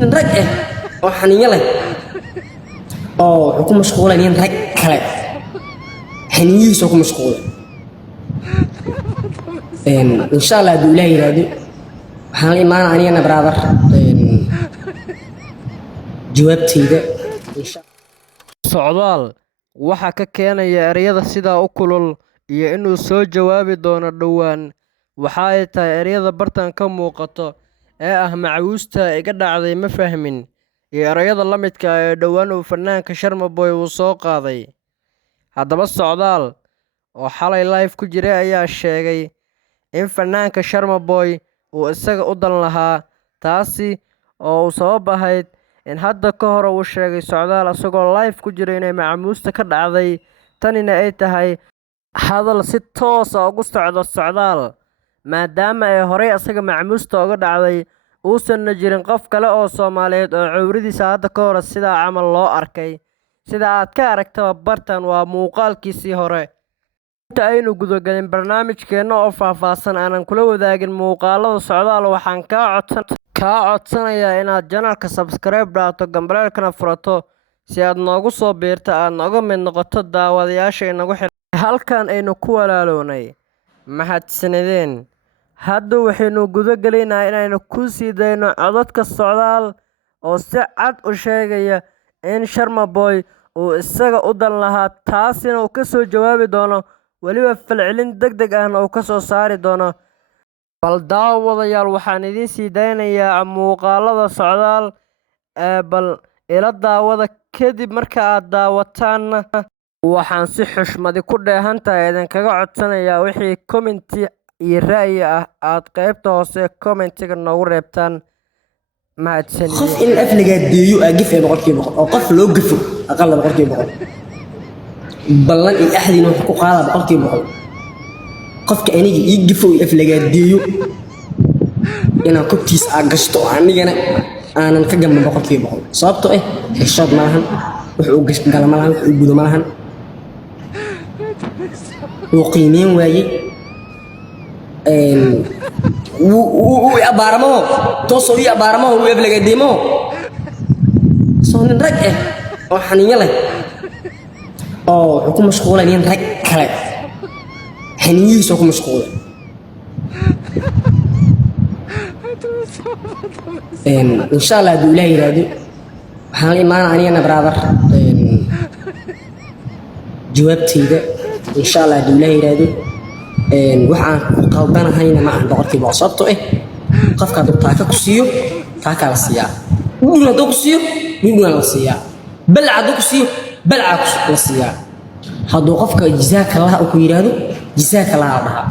nin rag ah oo xaniinyo leh oo wuxuu ku mashquulay nin rag kale xaniinyihiisa ku mashquulay insha Allah hadduu ilaahay yiraahdo waxaan la imaan anigana brother jawaabtayda socdaal waxa ka keenaya ereyada sidaa u kulul iyo inuu soo jawaabi doono dhowaan waxa ay tahay ereyada bartan ka muuqato ee ah macawiista iga dhacday ma fahmin iyo ereyada la midka ah ee dhowaan uu fanaanka Sharma Boy uu soo qaaday haddaba socdaal oo xalay live ku jiray ayaa sheegay in fanaanka Sharma Boy uu isaga u dan lahaa taasi oo uu sabab ahayd in hadda ka hor uu sheegay socdaal asagoo live ku jira inay macamuusta ka dhacday tanina ay tahay hadal si toos ah ugu socdo socdaal maadaama ay horey asaga macamuusta uga dhacday uusanna jirin qof kale oo Soomaaliyeed oo cawradiisa hadda ka hor sidaa camal loo arkay sida aad ka aragtaba bartan waa muuqaalkiisii hore inta aynu gudagalin barnaamijkeena oo faahfaahsan aanan kula wadaagin muuqaalada socdaal waxaan kaa codsanayaa inaad channelka subscribe dhaato gambaleelkana furato si aad noogu soo biirto aad nooga mid noqoto daawadayaasha inagu xiran halkan aynu ku walaalownay mahadsanideen hadda waxaynu gudagalaynaa inaynu ku sii dayno codadka socdaal oo si cad u sheegaya in Sharma Boy uu isaga u dan lahaa taasina uu ka soo jawaabi doono waliba falcelin degdeg ahna uu ka soo saari doono bal daawadayaal waxaan idiin sii daynayaa muuqaalada socdaal bal ila daawada kadib marka aad daawataanna waxaan si xushmadi ku dheehan tahay idinkaga codsanayaa wixii commenti iyo ra'yi ah aad qaybta hoose commentiga noogu reebtaan mahadsanideen qof in af laga deeyo agif ee boqolkiiba boqol oo qof loo gafo aqal boqolkiiba boqol ballan in axdina wax ku qaada boqolkiiba boqol qofka aniga ii gafo af laga deeyo inaan kobtiis aa gashto anigana aanan ka gaman boqolkiiba boqol sababtoo ah xishood ma lahan wuxuu gash gala ma lahan wuxuu gudo ma lahan wuu qiimeyn waayey wuu abaaramo toosoo ii abaaramo wuu af laga deemo soo nin rag ah oo xaniinyo leh oo wuxuu ku mashquulay nin rag kale xaniinyihiisa ku mashquulay insha Allah hadduu ilaahay yiraahdo waxaan la imaan anigana brother jawaabtayda insha Allah hadduu ilaahay yiraahdo waxaan ku qaldanahayna ma ahan boqolkiiba boqol sababtoo ah qofka hadduu taaka ku siiyo taakaa la siiyaa dhul hadduu ku siiyo dhulna la siiyaa balca hadduu ku siiyo balca la siiyaa hadduu qofka jazaaka Allah ku yiraahdo jazaaka Allah dhaha